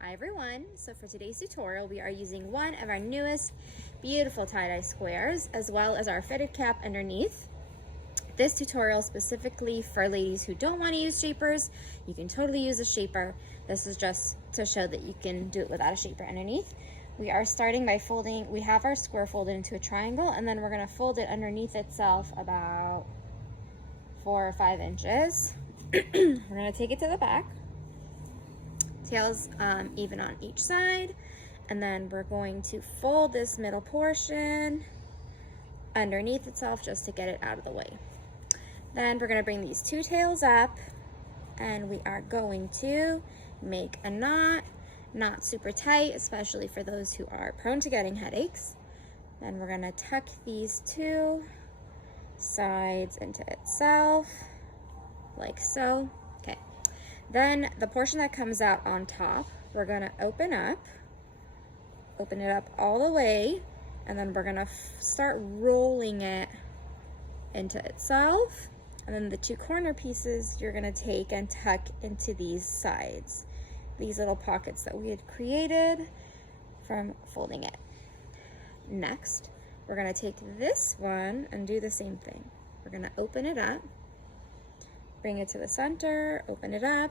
Hi everyone, so for today's tutorial we are using one of our newest beautiful tie-dye squares as well as our fitted cap underneath. This tutorial specifically for ladies who don't want to use shapers. You can totally use a shaper. This is just to show that you can do it without a shaper underneath. We are starting by folding, we have our square folded into a triangle and then we're going to fold it underneath itself about 4 or 5 inches. We're going to take it to the back. Tails even on each side, and then we're going to fold this middle portion underneath itself just to get it out of the way. Then we're going to bring these two tails up and we are going to make a knot, not super tight, especially for those who are prone to getting headaches. Then we're going to tuck these two sides into itself like so. Okay. Then the portion that comes out on top, we're going to open it up all the way, and then we're going to start rolling it into itself. And then the two corner pieces you're going to take and tuck into these sides, these little pockets that we had created from folding it. Next, we're going to take this one and do the same thing. We're going to open it up, bring it to the center, open it up,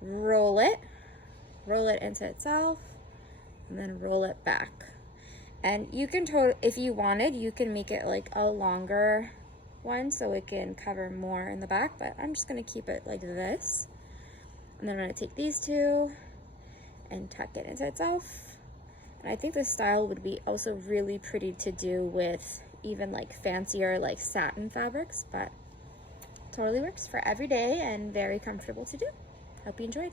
roll it into itself, and then roll it back. And you can if you wanted, you can make it like a longer one so it can cover more in the back, but I'm just going to keep it like this. And then I'm going to take these two and tuck it into itself. And I think this style would be also really pretty to do with even like fancier like satin fabrics, but totally works for every day and very comfortable to do. Hope you enjoyed.